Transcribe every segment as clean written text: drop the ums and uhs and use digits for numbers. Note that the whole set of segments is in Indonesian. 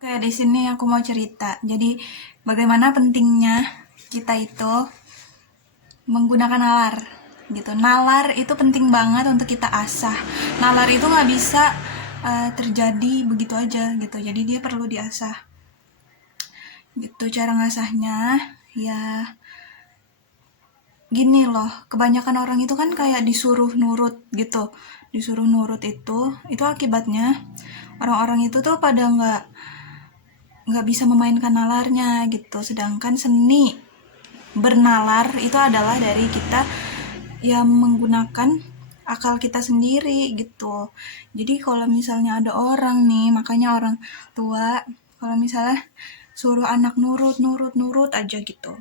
Kayak di sini aku mau cerita. Jadi bagaimana pentingnya kita itu menggunakan nalar gitu. Nalar itu penting banget untuk kita asah. Nalar itu nggak bisa terjadi begitu aja gitu. Jadi dia perlu diasah. Gitu cara ngasahnya ya gini loh. Kebanyakan orang itu kan kayak disuruh nurut gitu. Disuruh nurut itu akibatnya orang-orang itu tuh pada nggak bisa memainkan nalarnya gitu. Sedangkan seni bernalar itu adalah dari kita yang menggunakan akal kita sendiri gitu. Jadi kalau misalnya ada orang nih, makanya orang tua kalau misalnya suruh anak nurut aja gitu,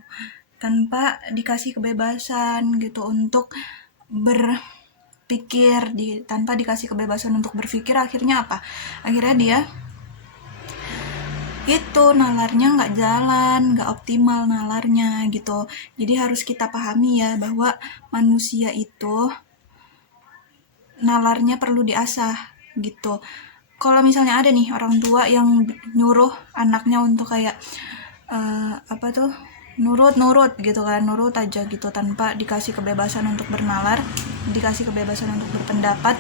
tanpa dikasih kebebasan gitu untuk berpikir, tanpa dikasih kebebasan untuk berpikir, akhirnya apa? Akhirnya dia itu nalarnya nggak jalan, nggak optimal nalarnya gitu. Jadi harus kita pahami ya bahwa manusia itu nalarnya perlu diasah gitu. Kalau misalnya ada nih orang tua yang nyuruh anaknya untuk kayak apa tuh, nurut gitu kan, nurut aja gitu tanpa dikasih kebebasan untuk bernalar, dikasih kebebasan untuk berpendapat.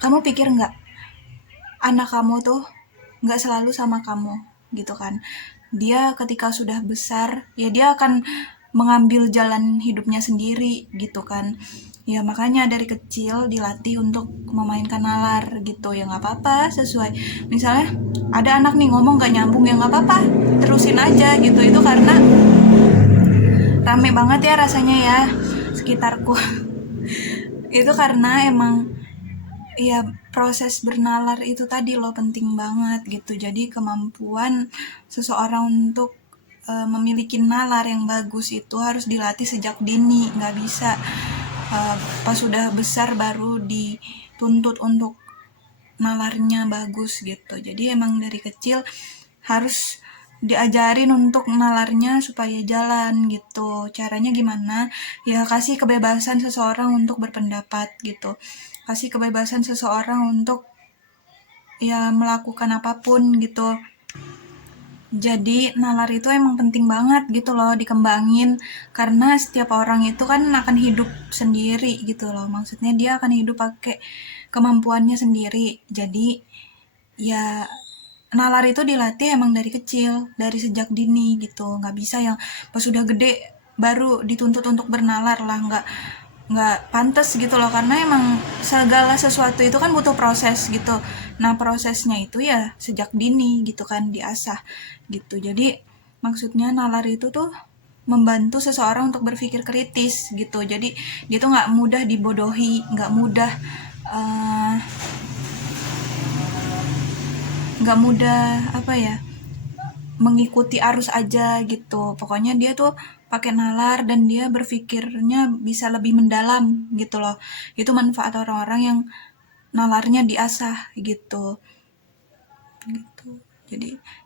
Kamu pikir nggak anak kamu tuh nggak selalu sama kamu gitu kan? Dia ketika sudah besar ya dia akan mengambil jalan hidupnya sendiri gitu kan. Ya makanya dari kecil dilatih untuk memainkan nalar gitu. Ya nggak apa-apa, sesuai misalnya ada anak nih ngomong gak nyambung, ya nggak apa-apa, terusin aja gitu. Itu karena rame banget ya rasanya ya sekitarku. Itu karena emang ya proses bernalar itu tadi loh penting banget gitu. Jadi kemampuan seseorang untuk memiliki nalar yang bagus itu harus dilatih sejak dini, nggak bisa pas sudah besar baru dituntut untuk nalarnya bagus gitu. Jadi emang dari kecil harus diajarin untuk nalarnya supaya jalan gitu. Caranya gimana? Ya kasih kebebasan seseorang untuk berpendapat gitu. Kasih kebebasan seseorang untuk ya melakukan apapun gitu. Jadi nalar itu emang penting banget gitu loh dikembangin, karena setiap orang itu kan akan hidup sendiri gitu loh. Maksudnya dia akan hidup pakai kemampuannya sendiri. Jadi ya nalar itu dilatih emang dari kecil, dari sejak dini gitu. Nggak bisa yang pas sudah gede baru dituntut untuk bernalar lah, nggak pantas gitu loh, karena emang segala sesuatu itu kan butuh proses gitu. Nah prosesnya itu ya sejak dini gitu kan diasah gitu. Jadi maksudnya nalar itu tuh membantu seseorang untuk berpikir kritis gitu. Jadi dia tuh nggak mudah dibodohi, nggak mudah apa ya, mengikuti arus aja gitu. Pokoknya dia tuh pakai nalar dan dia berpikirnya bisa lebih mendalam gitu loh. Itu manfaat orang-orang yang nalarnya diasah gitu. Gitu.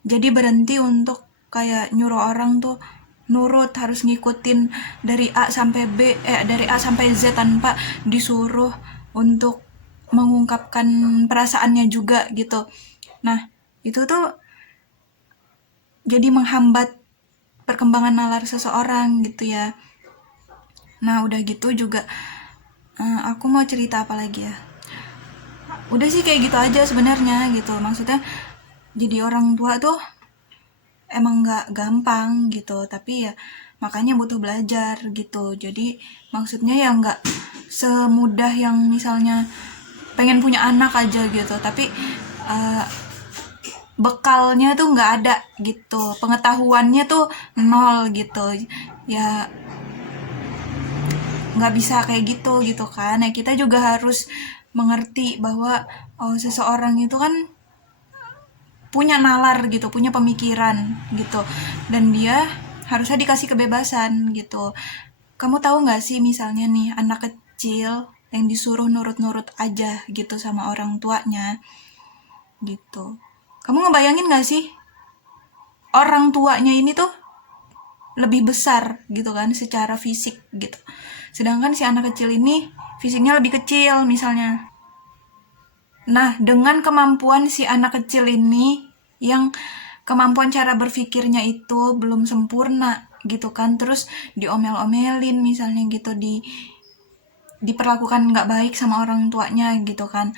Jadi berhenti untuk kayak nyuruh orang tuh nurut, harus ngikutin dari A sampai dari A sampai Z tanpa disuruh untuk mengungkapkan perasaannya juga gitu. Nah, itu tuh jadi menghambat perkembangan nalar seseorang gitu ya. Nah udah gitu juga aku mau cerita apa lagi ya. Udah sih kayak gitu aja sebenarnya gitu. Maksudnya jadi orang tua tuh emang nggak gampang gitu. Tapi ya makanya butuh belajar gitu. Jadi maksudnya ya nggak semudah yang misalnya pengen punya anak aja gitu. Tapi bekalnya tuh nggak ada gitu, pengetahuannya tuh nol gitu ya, nggak bisa kayak gitu kan. Ya kita juga harus mengerti bahwa seseorang itu kan punya nalar gitu, punya pemikiran gitu, dan dia harusnya dikasih kebebasan gitu. Kamu tahu nggak sih misalnya nih anak kecil yang disuruh nurut-nurut aja gitu sama orang tuanya gitu, kamu ngebayangin nggak sih orang tuanya ini tuh lebih besar gitu kan secara fisik gitu, sedangkan si anak kecil ini fisiknya lebih kecil misalnya. Nah dengan kemampuan si anak kecil ini yang kemampuan cara berpikirnya itu belum sempurna gitu kan, terus diomel-omelin misalnya gitu, diperlakukan nggak baik sama orang tuanya gitu kan.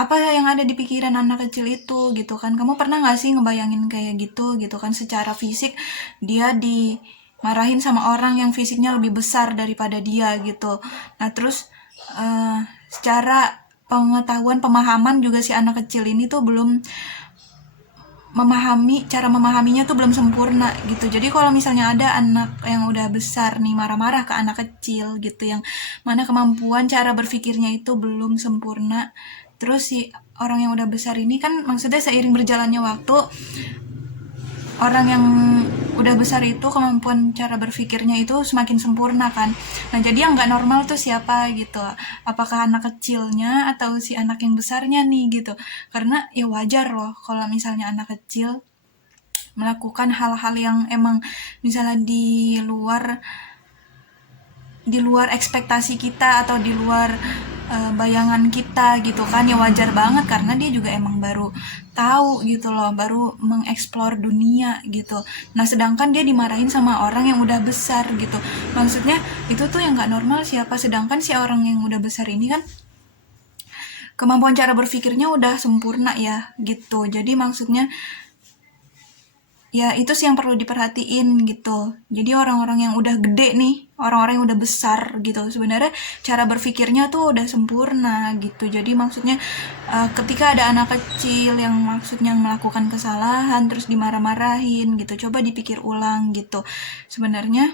Apa yang ada di pikiran anak kecil itu gitu kan? Kamu pernah nggak sih ngebayangin kayak gitu kan, secara fisik dia dimarahin sama orang yang fisiknya lebih besar daripada dia gitu. Nah terus secara pengetahuan, pemahaman juga si anak kecil ini tuh belum cara memahaminya tuh belum sempurna gitu. Jadi kalau misalnya ada anak yang udah besar nih marah-marah ke anak kecil gitu, yang mana kemampuan cara berpikirnya itu belum sempurna, terus si orang yang udah besar ini kan, maksudnya seiring berjalannya waktu, orang yang udah besar itu kemampuan cara berpikirnya itu semakin sempurna kan. Nah jadi yang nggak normal tuh siapa gitu, apakah anak kecilnya atau si anak yang besarnya nih gitu. Karena ya wajar loh kalau misalnya anak kecil melakukan hal-hal yang emang misalnya di luar ekspektasi kita atau di luar bayangan kita gitu kan, ya wajar banget karena dia juga emang baru tahu gitu loh, baru mengeksplor dunia gitu. Nah sedangkan dia dimarahin sama orang yang udah besar gitu, maksudnya itu tuh yang nggak normal siapa, sedangkan si orang yang udah besar ini kan kemampuan cara berpikirnya udah sempurna ya gitu. Jadi maksudnya ya itu sih yang perlu diperhatiin gitu. Jadi orang-orang yang udah gede nih, orang-orang yang udah besar gitu, sebenarnya cara berpikirnya tuh udah sempurna gitu. Jadi maksudnya ketika ada anak kecil yang maksudnya melakukan kesalahan terus dimarah-marahin gitu, coba dipikir ulang gitu. Sebenarnya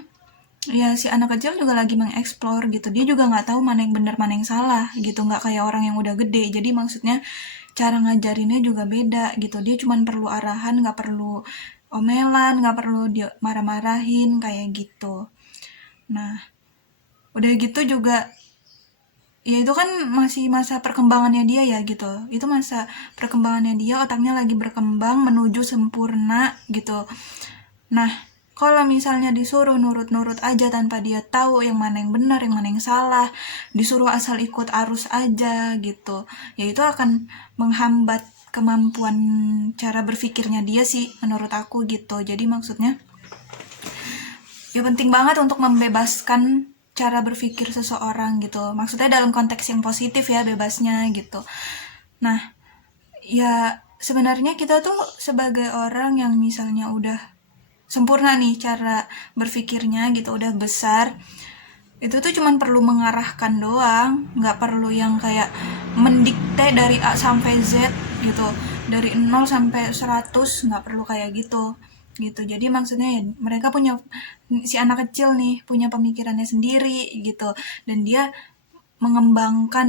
ya si anak kecil juga lagi mengeksplor gitu, dia juga nggak tahu mana yang benar mana yang salah gitu, nggak kayak orang yang udah gede. Jadi maksudnya cara ngajarinnya juga beda gitu, dia cuma perlu arahan, nggak perlu omelan, nggak perlu dia marah-marahin kayak gitu. Nah udah gitu juga, ya itu kan masih masa perkembangannya dia ya gitu, itu masa perkembangannya dia, otaknya lagi berkembang menuju sempurna gitu. Nah kalau misalnya disuruh nurut-nurut aja tanpa dia tahu yang mana yang benar yang mana yang salah, disuruh asal ikut arus aja gitu, ya itu akan menghambat kemampuan cara berpikirnya dia sih menurut aku gitu. Jadi maksudnya ya penting banget untuk membebaskan cara berpikir seseorang gitu, maksudnya dalam konteks yang positif ya, bebasnya gitu. Nah ya sebenarnya kita tuh sebagai orang yang misalnya udah sempurna nih cara berpikirnya gitu, udah besar, itu tuh cuman perlu mengarahkan doang, nggak perlu yang kayak mendikte dari A sampai Z gitu, dari 0 sampai 100, nggak perlu kayak gitu gitu. Jadi maksudnya ya mereka punya, si anak kecil nih punya pemikirannya sendiri gitu, dan dia mengembangkan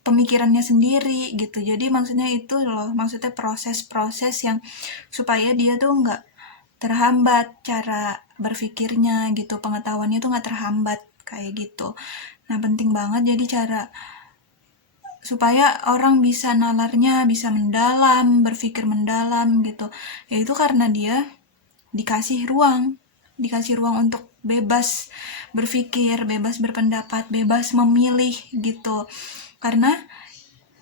pemikirannya sendiri gitu. Jadi maksudnya itu loh, maksudnya proses-proses yang supaya dia tuh nggak terhambat cara berpikirnya gitu, pengetahuannya tuh nggak terhambat kayak gitu. Nah penting banget jadi cara supaya orang bisa nalarnya bisa mendalam, berpikir mendalam gitu, yaitu karena dia dikasih ruang untuk bebas berpikir, bebas berpendapat, bebas memilih gitu. Karena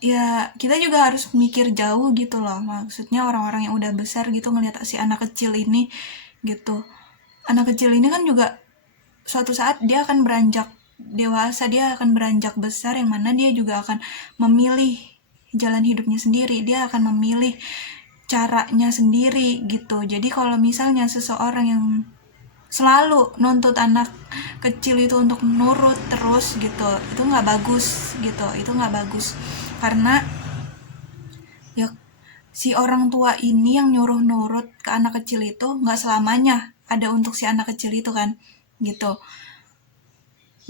ya kita juga harus mikir jauh gitu loh, maksudnya orang-orang yang udah besar gitu ngelihat si anak kecil ini gitu. Anak kecil ini kan juga suatu saat dia akan beranjak dewasa, dia akan beranjak besar, yang mana dia juga akan memilih jalan hidupnya sendiri, dia akan memilih caranya sendiri gitu. Jadi kalau misalnya seseorang yang selalu nuntut anak kecil itu untuk nurut terus gitu, itu nggak bagus gitu, itu nggak bagus. Karena ya si orang tua ini yang nyuruh nurut ke anak kecil itu nggak selamanya ada untuk si anak kecil itu kan gitu.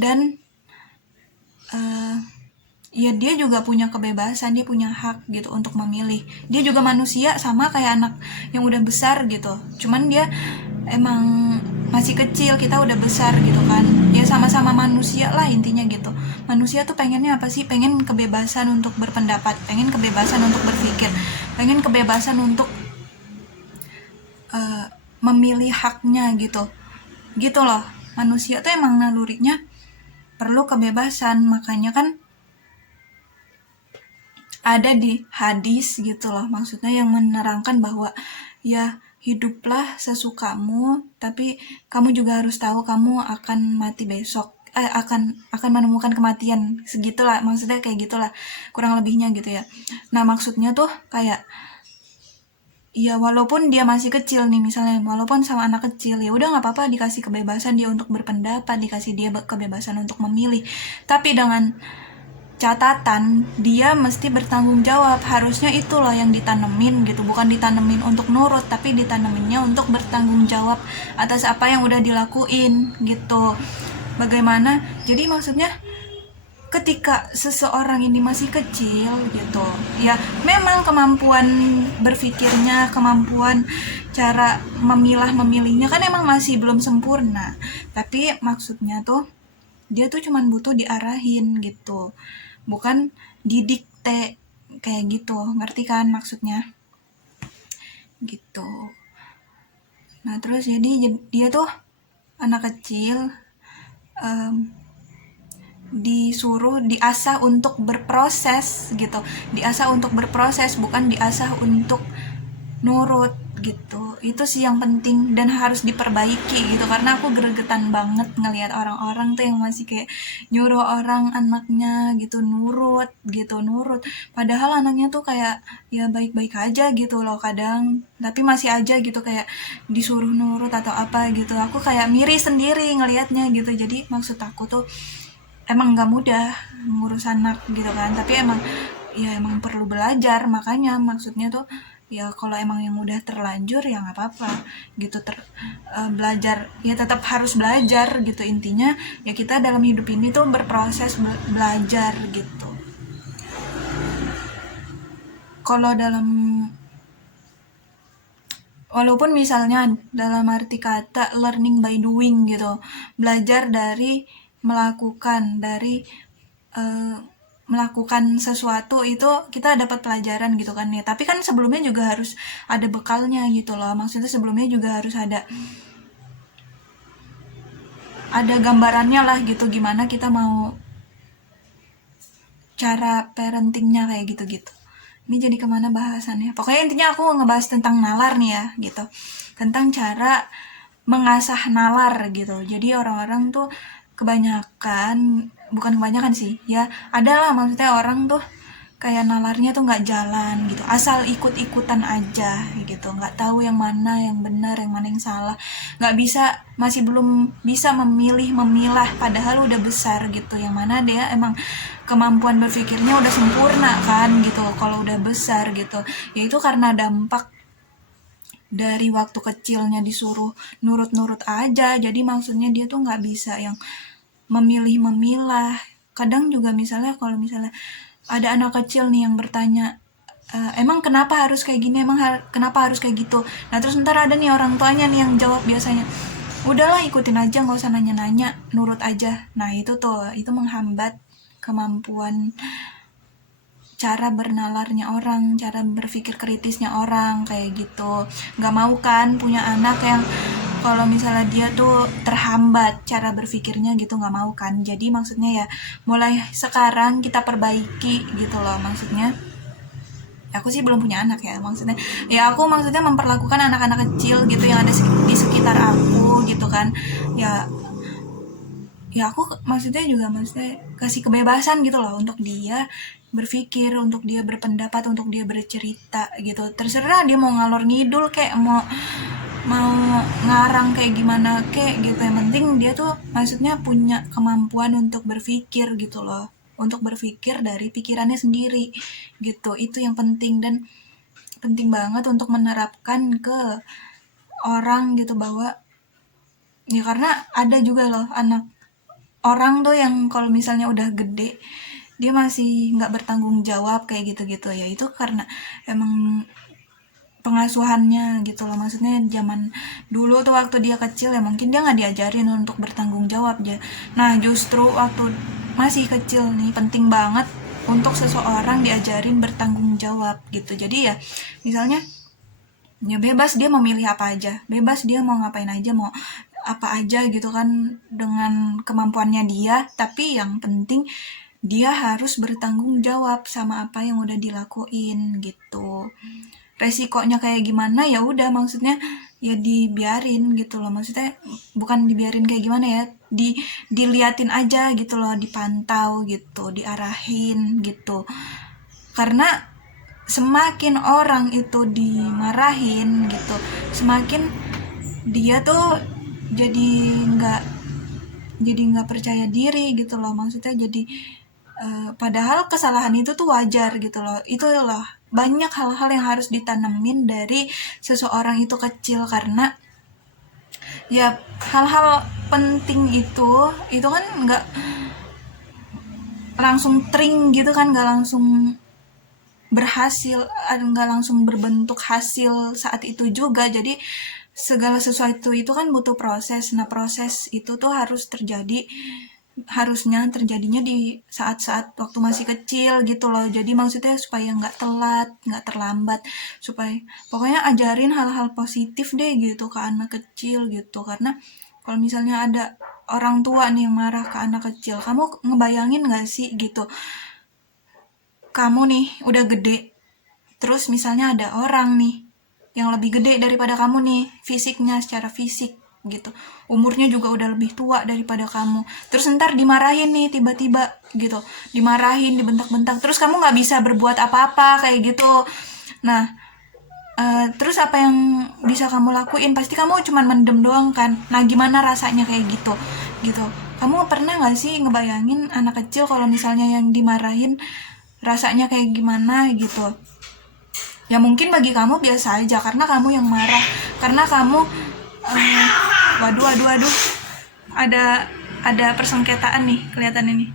Dan ya dia juga punya kebebasan, dia punya hak gitu untuk memilih. Dia juga manusia sama kayak anak yang udah besar gitu, cuman dia emang masih kecil, kita udah besar gitu kan. Ya sama-sama manusia lah intinya gitu. Manusia tuh pengennya apa sih? Pengen kebebasan untuk berpendapat, pengen kebebasan untuk berpikir, pengen kebebasan untuk memilih haknya gitu gitu loh. Manusia tuh emang nalurinya perlu kebebasan, makanya kan ada di hadis gitu loh, maksudnya yang menerangkan bahwa ya hiduplah sesukamu, tapi kamu juga harus tahu kamu akan mati besok, akan menemukan kematian, segitulah maksudnya, kayak gitulah kurang lebihnya gitu ya. Nah maksudnya tuh kayak ya walaupun dia masih kecil nih, misalnya walaupun sama anak kecil, ya udah nggak apa-apa dikasih kebebasan dia untuk berpendapat, dikasih dia kebebasan untuk memilih, tapi dengan catatan dia mesti bertanggung jawab. Harusnya itulah yang ditanemin gitu, bukan ditanemin untuk nurut, tapi ditaneminnya untuk bertanggung jawab atas apa yang udah dilakuin gitu. Bagaimana, jadi maksudnya ketika seseorang ini masih kecil gitu ya, memang kemampuan berpikirnya, kemampuan cara memilihnya kan emang masih belum sempurna, tapi maksudnya tuh dia tuh cuman butuh diarahin gitu, bukan didikte kayak gitu, ngerti kan maksudnya gitu. Nah terus jadi dia tuh anak kecil, em, diasah untuk berproses gitu, diasah untuk berproses, bukan diasah untuk nurut gitu. Itu sih yang penting dan harus diperbaiki gitu, karena aku gregetan banget ngelihat orang-orang tuh yang masih kayak nyuruh orang anaknya gitu nurut, padahal anaknya tuh kayak ya baik-baik aja gitu loh kadang, tapi masih aja gitu kayak disuruh nurut atau apa gitu. Aku kayak miris sendiri ngelihatnya gitu. Jadi maksud aku tuh emang nggak mudah ngurus anak gitu kan, tapi emang perlu belajar. Makanya maksudnya tuh ya kalau emang yang udah terlanjur ya nggak apa-apa gitu, belajar ya tetap harus belajar gitu. Intinya ya kita dalam hidup ini tuh berproses belajar gitu. Kalau walaupun misalnya dalam arti kata learning by doing gitu, belajar dari eh, melakukan sesuatu itu kita dapat pelajaran gitu kan ya, tapi kan sebelumnya juga harus ada bekalnya gitu loh, maksudnya sebelumnya juga harus ada gambarannya lah gitu, gimana kita mau cara parentingnya kayak gitu-gitu. Ini jadi kemana bahasannya? Pokoknya intinya aku ngebahas tentang nalar nih ya, gitu. Tentang cara mengasah nalar gitu. Jadi orang-orang tuh kebanyakan, bukan kebanyakan sih, ya adalah maksudnya orang tuh kayak nalarnya tuh nggak jalan gitu, asal ikut-ikutan aja gitu, nggak tahu yang mana yang benar, yang mana yang salah, nggak bisa, masih belum bisa memilah padahal udah besar gitu, yang mana dia emang kemampuan berpikirnya udah sempurna kan gitu kalau udah besar gitu. Ya itu karena dampak dari waktu kecilnya disuruh nurut-nurut aja, jadi maksudnya dia tuh nggak bisa yang memilih-memilah. Kadang juga misalnya kalau misalnya ada anak kecil nih yang bertanya, emang kenapa harus kayak gini, emang kenapa harus kayak gitu. Nah terus ntar ada nih orang tuanya nih yang jawab biasanya, udahlah ikutin aja, nggak usah nanya-nanya, nurut aja. Nah itu tuh, itu menghambat kemampuan cara bernalarnya orang, cara berpikir kritisnya orang kayak gitu. Nggak mau kan punya anak yang kalau misalnya dia tuh terhambat cara berpikirnya gitu, nggak mau kan. Jadi maksudnya ya mulai sekarang kita perbaiki gitu loh, maksudnya aku sih belum punya anak ya, maksudnya ya aku maksudnya memperlakukan anak-anak kecil gitu yang ada di sekitar aku gitu kan. Ya aku maksudnya juga maksudnya kasih kebebasan gitu loh untuk dia berpikir, untuk dia berpendapat, untuk dia bercerita gitu. Terserah dia mau ngalor ngidul kayak mau mau ngarang kayak gimana kayak gitu, yang penting dia tuh maksudnya punya kemampuan untuk berpikir gitu loh, untuk berpikir dari pikirannya sendiri gitu. Itu yang penting, dan penting banget untuk menerapkan ke orang gitu, bahwa ya karena ada juga loh anak orang tuh yang kalau misalnya udah gede dia masih nggak bertanggung jawab kayak gitu-gitu, ya itu karena emang pengasuhannya gitu loh. Maksudnya zaman dulu tuh waktu dia kecil ya mungkin dia nggak diajarin untuk bertanggung jawab aja. Nah justru waktu masih kecil nih penting banget untuk seseorang diajarin bertanggung jawab gitu. Jadi ya misalnya ya bebas dia memilih apa aja, bebas dia mau ngapain aja, mau apa aja gitu kan dengan kemampuannya dia, tapi yang penting dia harus bertanggung jawab sama apa yang udah dilakuin gitu. Resikonya kayak gimana ya udah, maksudnya ya dibiarin gitu loh, maksudnya bukan dibiarin kayak gimana ya, diliatin aja gitu loh, dipantau gitu, diarahin gitu. Karena semakin orang itu dimarahin gitu, semakin dia tuh jadi nggak nggak percaya diri gitu loh, maksudnya jadi padahal kesalahan itu tuh wajar gitu loh. Itu loh banyak hal-hal yang harus ditanemin dari seseorang itu kecil, karena ya hal-hal penting itu kan nggak langsung tring gitu kan, nggak langsung berhasil, nggak langsung berbentuk hasil saat itu juga. Jadi segala sesuatu itu kan butuh proses. Nah, proses itu tuh harusnya terjadinya di saat-saat waktu masih kecil gitu loh. Jadi maksudnya supaya nggak telat, nggak terlambat, supaya pokoknya ajarin hal-hal positif deh gitu ke anak kecil gitu. Karena kalau misalnya ada orang tua nih yang marah ke anak kecil, kamu ngebayangin nggak sih gitu, kamu nih udah gede, terus misalnya ada orang nih yang lebih gede daripada kamu nih, fisiknya, secara fisik gitu, umurnya juga udah lebih tua daripada kamu, terus ntar dimarahin nih tiba-tiba gitu, dimarahin, dibentak-bentak, terus kamu nggak bisa berbuat apa-apa kayak gitu. Nah, terus apa yang bisa kamu lakuin? Pasti kamu cuman mendem doang kan. Nah, gimana rasanya kayak gitu gitu, kamu pernah nggak sih ngebayangin anak kecil kalau misalnya yang dimarahin rasanya kayak gimana gitu? Ya mungkin bagi kamu biasa aja karena kamu yang marah, karena kamu uh, waduh waduh waduh, ada persengketaan nih kelihatan ini.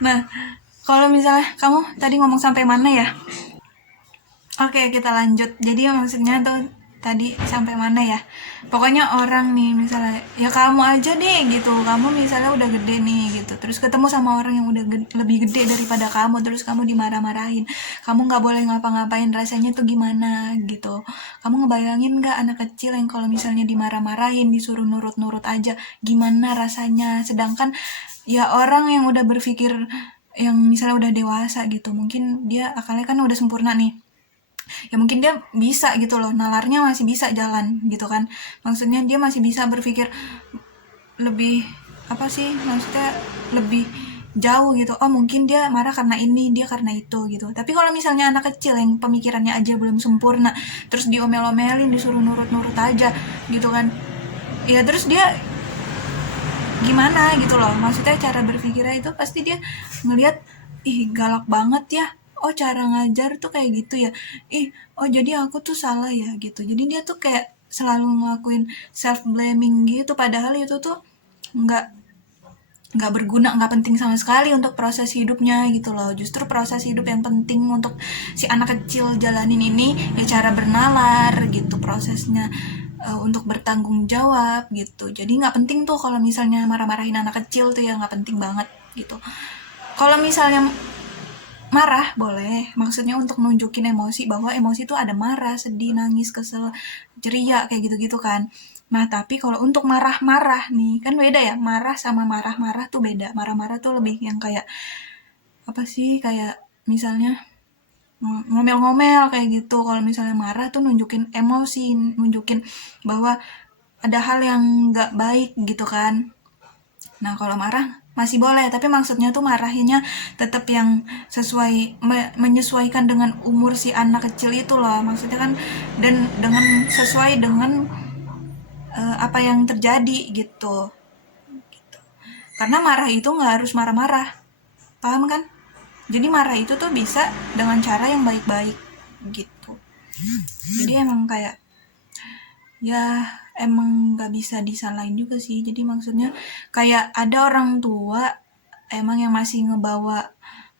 Nah, kalau misalnya kamu tadi ngomong sampai mana ya? Oke, kita lanjut. Jadi maksudnya tuh tadi sampai mana ya? Pokoknya orang nih misalnya, ya kamu aja deh gitu. Kamu misalnya udah gede nih gitu. Terus ketemu sama orang yang udah lebih gede daripada kamu. Terus kamu dimarah-marahin. Kamu nggak boleh ngapa-ngapain, rasanya tuh gimana gitu. Kamu ngebayangin nggak anak kecil yang kalau misalnya dimarah-marahin, disuruh nurut-nurut aja, gimana rasanya? Sedangkan ya orang yang udah berpikir, yang misalnya udah dewasa gitu, mungkin dia akalnya kan udah sempurna nih, ya mungkin dia bisa gitu loh, nalarnya masih bisa jalan gitu kan, maksudnya dia masih bisa berpikir lebih, apa sih maksudnya, lebih jauh gitu. Oh mungkin dia marah karena ini, dia karena itu gitu. Tapi kalau misalnya anak kecil yang pemikirannya aja belum sempurna, terus diomel-omelin, disuruh nurut-nurut aja gitu kan, ya terus dia gimana gitu loh, maksudnya cara berpikirnya itu pasti dia ngelihat, ih galak banget ya, oh cara ngajar tuh kayak gitu ya, ih oh jadi aku tuh salah ya gitu. Jadi dia tuh kayak selalu ngelakuin self blaming gitu, padahal itu tuh nggak nggak berguna, nggak penting sama sekali untuk proses hidupnya gitu loh. Justru proses hidup yang penting untuk si anak kecil jalanin ini ya cara bernalar gitu prosesnya, untuk bertanggung jawab gitu. Jadi nggak penting tuh kalau misalnya marah-marahin anak kecil tuh, ya nggak penting banget gitu. Kalau misalnya marah boleh, maksudnya untuk nunjukin emosi, bahwa emosi itu ada marah, sedih, nangis, kesel, ceria, kayak gitu-gitu kan. Nah, tapi kalau untuk marah-marah nih, kan beda ya, marah sama marah-marah tuh beda. Marah-marah tuh lebih yang kayak, apa sih, kayak misalnya ngomel-ngomel kayak gitu. Kalau misalnya marah tuh nunjukin emosi, nunjukin bahwa ada hal yang nggak baik gitu kan. Nah, kalau marah masih boleh, tapi maksudnya tuh marahinnya tetap yang sesuai, menyesuaikan dengan umur si anak kecil itu loh. Maksudnya kan, dan dengan sesuai dengan apa yang terjadi gitu. Karena marah itu nggak harus marah-marah, paham kan? Jadi marah itu tuh bisa dengan cara yang baik-baik gitu. Jadi emang kayak, ya emang nggak bisa disalahin juga sih. Jadi maksudnya kayak ada orang tua emang yang masih ngebawa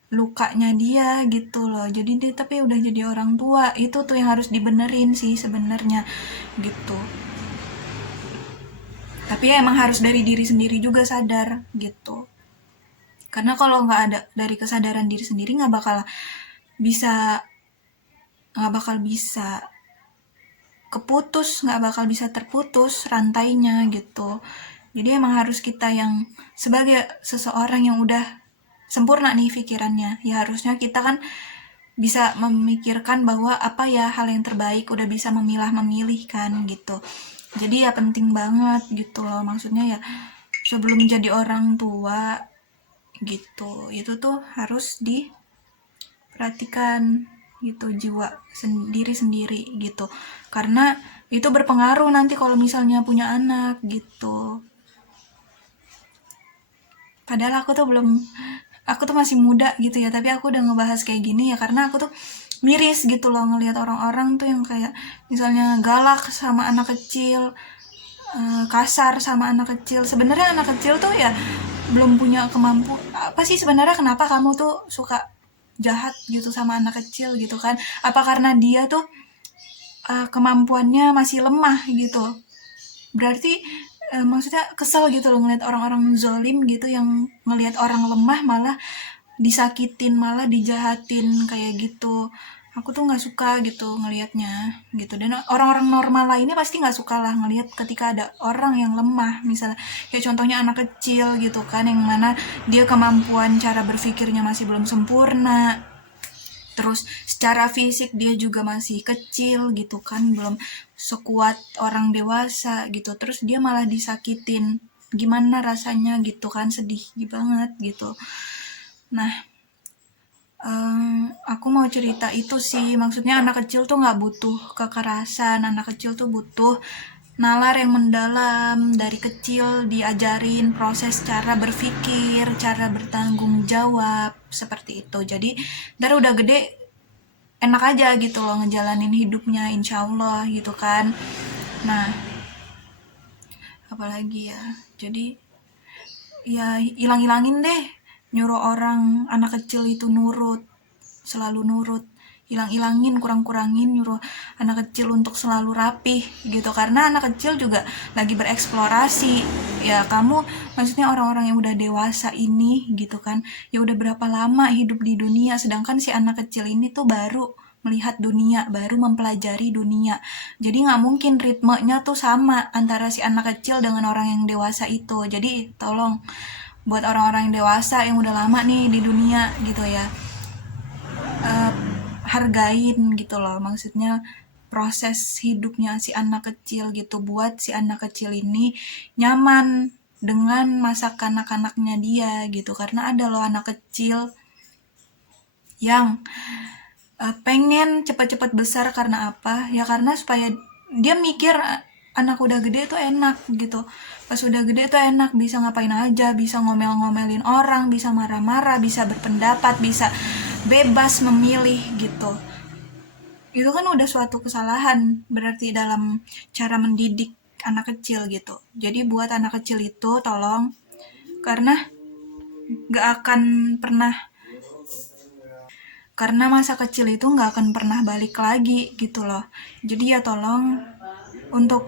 lukanya dia gitu loh. Jadi dia tapi udah jadi orang tua, itu tuh yang harus dibenerin sih sebenarnya gitu. Tapi ya emang harus dari diri sendiri juga sadar gitu. Karena kalau nggak ada dari kesadaran diri sendiri, bisa nggak bakal bisa keputus, nggak bakal bisa terputus rantainya gitu. Jadi emang harus kita yang sebagai seseorang yang udah sempurna nih pikirannya, ya harusnya kita kan bisa memikirkan bahwa apa ya hal yang terbaik, udah bisa memilah-memilih kan gitu. Jadi ya penting banget gitu loh, maksudnya ya sebelum jadi orang tua gitu, itu tuh harus diperhatikan gitu, jiwa sendiri gitu, karena itu berpengaruh nanti kalau misalnya punya anak gitu. Padahal aku tuh masih muda gitu ya, tapi aku udah ngebahas kayak gini ya karena aku tuh miris gitu loh ngelihat orang-orang tuh yang kayak misalnya galak sama anak kecil, kasar sama anak kecil. Sebenarnya anak kecil tuh ya belum punya apa sih sebenarnya, kenapa kamu tuh suka jahat gitu sama anak kecil gitu kan? Apa karena dia tuh kemampuannya masih lemah gitu? Berarti maksudnya kesel gitu loh ngeliat orang-orang zolim gitu yang ngelihat orang lemah malah disakitin, malah dijahatin kayak gitu. Aku tuh nggak suka gitu ngelihatnya gitu, dan orang-orang normal lainnya pasti nggak suka lah ngelihat ketika ada orang yang lemah, misalnya kayak contohnya anak kecil gitu kan, yang mana dia kemampuan cara berpikirnya masih belum sempurna, terus secara fisik dia juga masih kecil gitu kan, belum sekuat orang dewasa gitu, terus dia malah disakitin, gimana rasanya gitu kan, sedih banget gitu. Nah, aku mau cerita itu sih, maksudnya anak kecil tuh nggak butuh kekerasan, anak kecil tuh butuh nalar yang mendalam, dari kecil diajarin proses cara berpikir, cara bertanggung jawab, seperti itu. Jadi dari udah gede enak aja gitu loh ngejalanin hidupnya, insya Allah gitu kan. Nah, apalagi ya, jadi ya hilang-hilangin deh nyuruh orang anak kecil itu nurut, selalu nurut. Hilang-hilangin, kurang-kurangin nyuruh anak kecil untuk selalu rapih gitu, karena anak kecil juga lagi bereksplorasi ya. Kamu maksudnya orang-orang yang udah dewasa ini gitu kan, ya udah berapa lama hidup di dunia, sedangkan si anak kecil ini tuh baru melihat dunia, baru mempelajari dunia. Jadi nggak mungkin ritmenya tuh sama antara si anak kecil dengan orang yang dewasa itu. Jadi tolong buat orang-orang yang dewasa yang udah lama nih di dunia gitu ya, hargain gitu loh, maksudnya proses hidupnya si anak kecil gitu, buat si anak kecil ini nyaman dengan masa kanak-kanaknya dia gitu. Karena ada loh anak kecil yang pengen cepat-cepat besar, karena apa ya, karena supaya dia mikir anak udah gede tuh enak gitu, pas udah gede tuh enak, bisa ngapain aja, bisa ngomel-ngomelin orang, bisa marah-marah, bisa berpendapat, bisa bebas memilih gitu. Itu kan udah suatu kesalahan berarti dalam cara mendidik anak kecil gitu. Jadi buat anak kecil itu tolong, karena gak akan pernah, karena masa kecil itu gak akan pernah balik lagi gitu loh. Jadi ya tolong untuk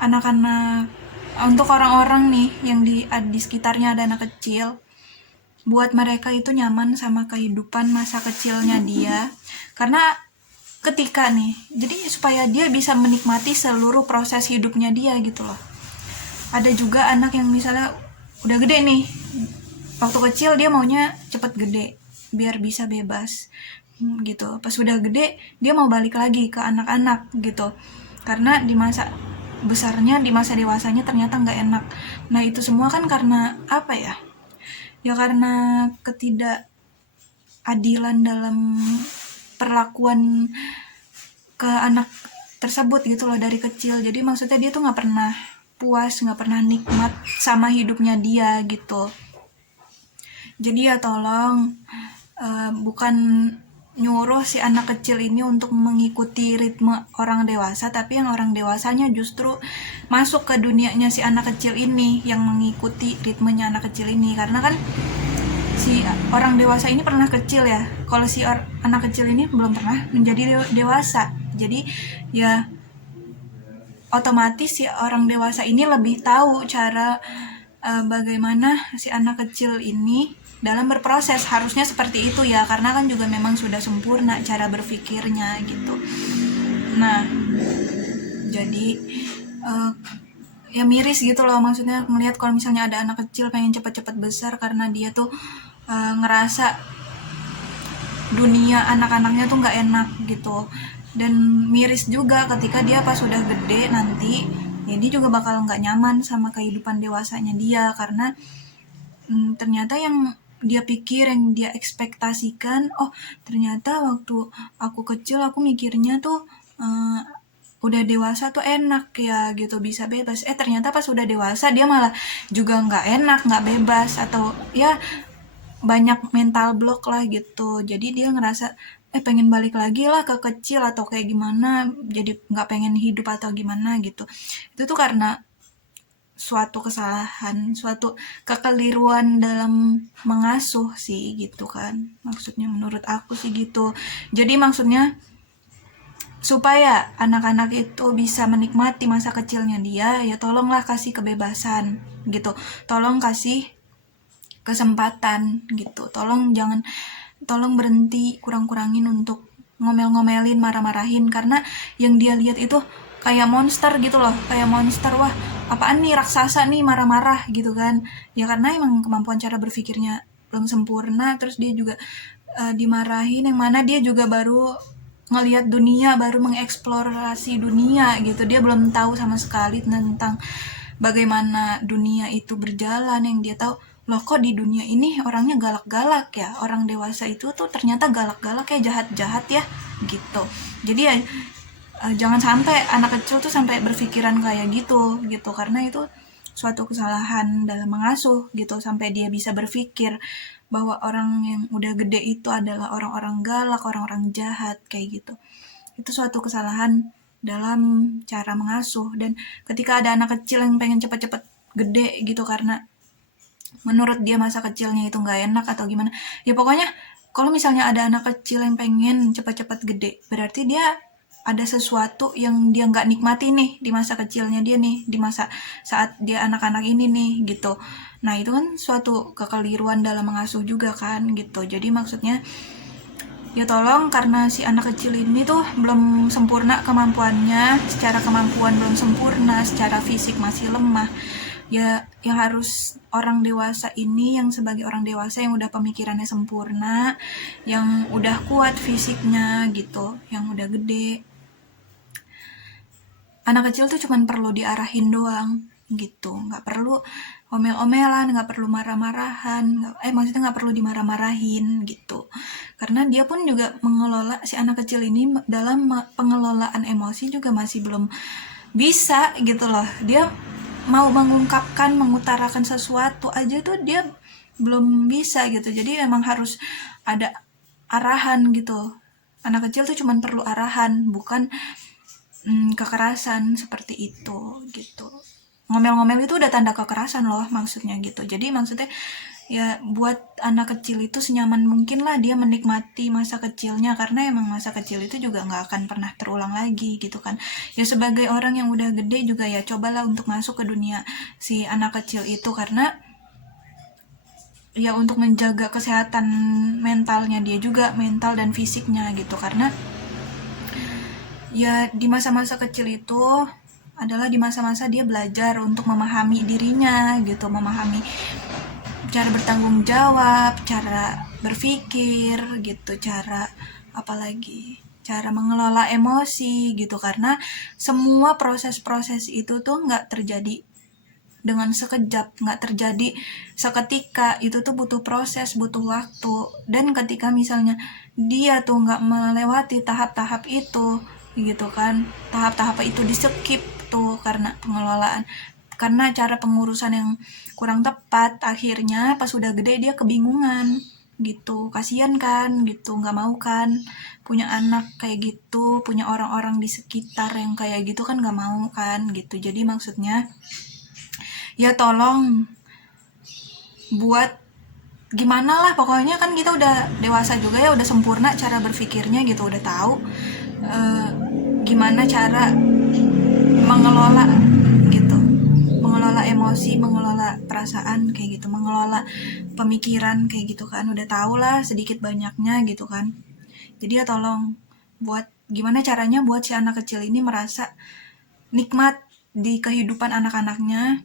anak-anak, untuk orang-orang nih yang di sekitarnya ada anak kecil, buat mereka itu nyaman sama kehidupan masa kecilnya dia. Karena ketika nih, jadi supaya dia bisa menikmati seluruh proses hidupnya dia gitu loh. Ada juga anak yang misalnya udah gede nih, waktu kecil dia maunya cepet gede biar bisa bebas gitu. Pas udah gede dia mau balik lagi ke anak-anak gitu, karena di masa besarnya, di masa dewasanya ternyata nggak enak. Nah itu semua kan karena apa ya, ya karena ketidakadilan dalam perlakuan ke anak tersebut gitu loh dari kecil. Jadi maksudnya dia tuh nggak pernah puas, nggak pernah nikmat sama hidupnya dia gitu. Jadi ya tolong bukan nyuruh si anak kecil ini untuk mengikuti ritme orang dewasa, tapi yang orang dewasanya justru masuk ke dunianya si anak kecil ini, yang mengikuti ritmenya anak kecil ini. Karena kan si orang dewasa ini pernah kecil ya, kalau si anak kecil ini belum pernah menjadi dewasa. Jadi ya otomatis si orang dewasa ini lebih tahu cara bagaimana si anak kecil ini dalam berproses, harusnya seperti itu ya, karena kan juga memang sudah sempurna cara berpikirnya gitu. Nah jadi ya miris gitu loh, maksudnya ngelihat kalau misalnya ada anak kecil pengen cepet-cepet besar karena dia tuh ngerasa dunia anak-anaknya tuh nggak enak gitu. Dan miris juga ketika dia pas sudah gede nanti, ya dia juga bakal nggak nyaman sama kehidupan dewasanya dia, karena ternyata yang dia pikir, yang dia ekspektasikan, oh ternyata waktu aku kecil aku mikirnya tuh udah dewasa tuh enak ya gitu, bisa bebas. Ternyata pas udah dewasa dia malah juga nggak enak, nggak bebas, atau ya banyak mental block lah gitu. Jadi dia ngerasa pengen balik lagi lah ke kecil atau kayak gimana, jadi nggak pengen hidup atau gimana gitu. Itu tuh karena suatu kesalahan, suatu kekeliruan dalam mengasuh sih gitu kan. Maksudnya menurut aku sih gitu. Jadi maksudnya supaya anak-anak itu bisa menikmati masa kecilnya dia, ya tolonglah kasih kebebasan gitu. Tolong kasih kesempatan gitu. Tolong berhenti, kurang-kurangin untuk ngomel-ngomelin, marah-marahin, karena yang dia lihat itu kayak monster gitu loh, kayak monster. Wah, apaan nih, raksasa nih marah-marah gitu kan. Ya karena emang kemampuan cara berpikirnya belum sempurna, terus dia juga dimarahin, yang mana dia juga baru ngelihat dunia, baru mengeksplorasi dunia gitu. Dia belum tahu sama sekali tentang bagaimana dunia itu berjalan. Yang dia tahu, loh kok di dunia ini orangnya galak-galak ya, orang dewasa itu tuh ternyata galak-galak ya, jahat-jahat ya gitu. Jadi ya jangan sampai anak kecil tuh sampai berpikiran kayak gitu gitu, karena itu suatu kesalahan dalam mengasuh gitu, sampai dia bisa berpikir bahwa orang yang udah gede itu adalah orang-orang galak, orang-orang jahat kayak gitu. Itu suatu kesalahan dalam cara mengasuh. Dan ketika ada anak kecil yang pengen cepet-cepet gede gitu karena menurut dia masa kecilnya itu nggak enak atau gimana, ya pokoknya kalau misalnya ada anak kecil yang pengen cepat-cepat gede, berarti dia ada sesuatu yang dia nggak nikmati nih di masa kecilnya dia nih, di masa saat dia anak-anak ini nih gitu. Nah itu kan suatu kekeliruan dalam mengasuh juga kan gitu. Jadi maksudnya ya tolong, karena si anak kecil ini tuh belum sempurna kemampuannya, secara kemampuan belum sempurna, secara fisik masih lemah. Ya yang harus orang dewasa ini, yang sebagai orang dewasa yang udah pemikirannya sempurna, yang udah kuat fisiknya gitu, yang udah gede. Anak kecil tuh cuman perlu diarahin doang gitu, nggak perlu omel-omelan, nggak perlu marah-marahan, maksudnya nggak perlu dimarah-marahin gitu, karena dia pun juga mengelola, si anak kecil ini dalam pengelolaan emosi juga masih belum bisa gitu loh. Dia mau mengungkapkan, mengutarakan sesuatu aja tuh dia belum bisa gitu. Jadi emang harus ada arahan gitu. Anak kecil tuh cuman perlu arahan, bukan kekerasan seperti itu gitu. Ngomel-ngomel itu udah tanda kekerasan loh maksudnya gitu. Jadi maksudnya ya buat anak kecil itu senyaman mungkin lah dia menikmati masa kecilnya, karena emang masa kecil itu juga nggak akan pernah terulang lagi gitu kan. Ya sebagai orang yang udah gede juga ya cobalah untuk masuk ke dunia si anak kecil itu, karena ya untuk menjaga kesehatan mentalnya dia juga, mental dan fisiknya gitu. Karena ya di masa-masa kecil itu adalah di masa-masa dia belajar untuk memahami dirinya gitu, memahami cara bertanggung jawab, cara berpikir gitu, cara mengelola emosi gitu. Karena semua proses-proses itu tuh nggak terjadi dengan sekejap, nggak terjadi seketika, itu tuh butuh proses, butuh waktu. Dan ketika misalnya dia tuh nggak melewati tahap-tahap itu gitu kan, tahap-tahap itu di skip tuh karena pengelolaan, karena cara pengurusan yang kurang tepat, akhirnya pas udah gede dia kebingungan gitu. Kasian kan gitu, nggak mau kan punya anak kayak gitu, punya orang-orang di sekitar yang kayak gitu kan, nggak mau kan gitu. Jadi maksudnya ya tolong buat gimana lah, pokoknya kan kita udah dewasa juga ya, udah sempurna cara berpikirnya gitu, udah tahu uh, gimana cara mengelola gitu, mengelola emosi, mengelola perasaan kayak gitu, mengelola pemikiran kayak gitu kan, udah tau lah sedikit banyaknya gitu kan. Jadi ya tolong buat gimana caranya buat si anak kecil ini merasa nikmat di kehidupan anak-anaknya,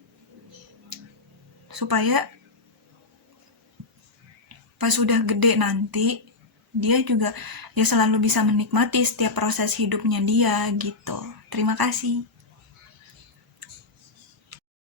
supaya pas sudah gede nanti dia juga ya selalu bisa menikmati setiap proses hidupnya dia gitu. Terima kasih.